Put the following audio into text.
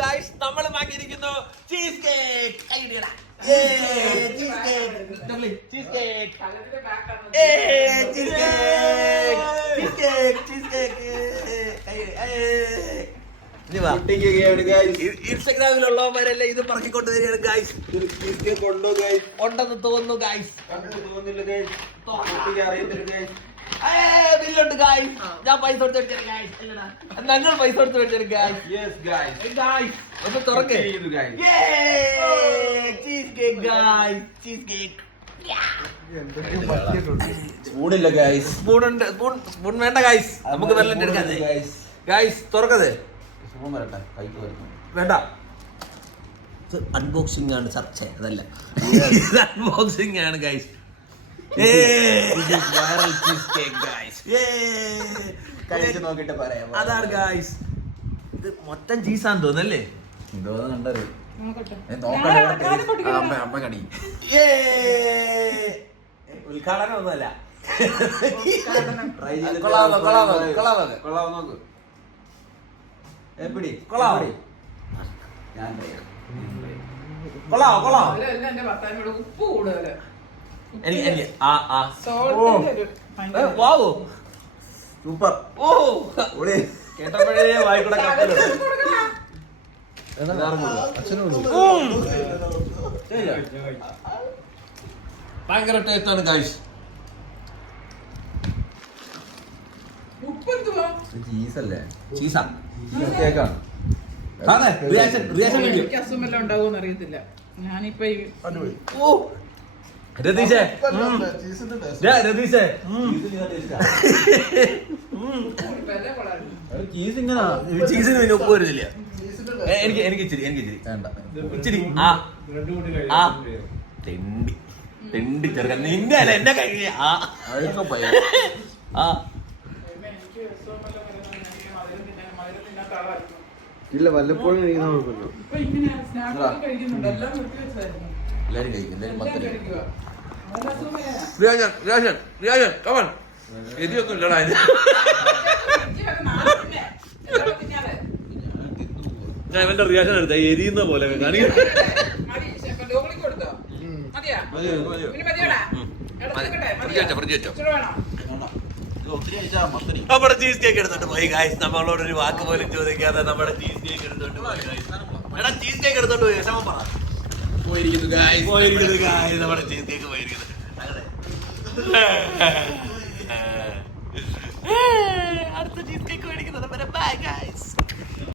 Guys നമ്മൾ വാങ്ങിയിരിക്കുന്നു cheese cake. ഇൻസ്റ്റഗ്രാമിലുള്ളവരെല്ലാം ഇത് പറക്കിക്കൊണ്ട് തരികയാണ് ഗൈസ്. ഉണ്ടെന്ന് തോന്നുന്നു ഗൈസ്. ബില്ലുണ്ട് ഗൈസ്. ഞാൻ പൈസ കൊടുത്ത് മേടിച്ചത് ഗൈസ്. ഞങ്ങൾ പൈസ കൊടുത്ത് മേടിച്ചത് ഗൈസ്. ഗൈസ് ഒന്ന് തുറക്കേ. Cheese cake guys. Cheese cake. സ്പൂണില്ല ഗൈസ്. സ്പൂണുണ്ട്. സ്പൂൺ വേണ്ട ഗൈസ്. നമുക്ക് വെള്ളം എടുക്കാതെ ഗൈസ്. തുറക്കത് സ്പൂൺ വരട്ടെ. കൈക്ക് വരുന്നു വേണ്ട. അൺബോക്സിംഗ് ആണ് ചർച്ച, അതല്ല. അൺബോക്സിംഗ് ആണ് guys. Viral cheese cake guys. കഴിച്ച് നോക്കിട്ട് പറയാം. അതാണ് ഗൈസ്. ഇത് മൊത്തം ചീസാന്ന് തോന്നല്ലേ? എന്തോന്ന് കണ്ടത് അമ്മ കടി. ഉദ്ഘാടനം ഒന്നുമല്ല. ട്രൈ ചെയ്ത് നോക്ക്. എപ്പിടി കൊള്ളാവോ? ഞാൻ കൊള്ളാവോ? ഉപ്പ് കൂടുതല്. എനിക്ക് വാവോ സൂപ്പർ. ഓ കേട്ടപ്പോഴേ വായിക്കൂടെ കപ്പലോ. ഭയങ്കര ടേസ്റ്റ് ആണ് ഗൈസ്. ചീസല്ലേ? ചീസാ കേക്കാണ്. എനിക്ക് അസുഖമെല്ലാം ഉണ്ടാവുമെന്ന് അറിയത്തില്ല. ഞാനിപ്പോ ഓ രതീഷേ രതീഷേ ചീസ് ഇങ്ങനെ ചീസിന് പിന്നെ ഉപ്പ് വരുന്നില്ല. എനിക്ക് ഇച്ചിരി വേണ്ട. ഇച്ചിരി തെണ്ടി തെണ്ടി ചെറുക്കൻ. നിന്റെ അല്ല എന്റെ കഴിയ ഇല്ല വല്ലപ്പോഴും കഴിക്കുന്ന എല്ലാരും കഴിക്കും. എല്ലാരും പത്തര റിയാജൻ കമൺ. എരിയൊന്നും ഇല്ലടാ ഇത്. ഞാൻ ഇവന്റെ റിയാക്ഷൻ എടുത്ത എരിയുന്ന പോലെ കാണിക്കും. നമ്മുടെ ചീസ് കേക്ക് എടുത്തോണ്ട് പോയി ഗൈസ്. നമ്മളോട് ഒരു വാക്ക് പോലും ചോദിക്കാതെ നമ്മുടെ ചീസ് കേക്ക് എടുത്തോണ്ട് പോയി ഗൈസ്. എടാ ചീസ് കേക്ക് എടുത്തോണ്ട് പോയി. വിഷമം പറ. പോയിരിക്കുന്നു ഗൈസ്. നമ്മുടെ ചീസ് കേക്ക് പോയിരിക്കുന്നു. അടുത്ത ചീസ് കേക്ക് മേടിക്കുന്നത്. Bye guys.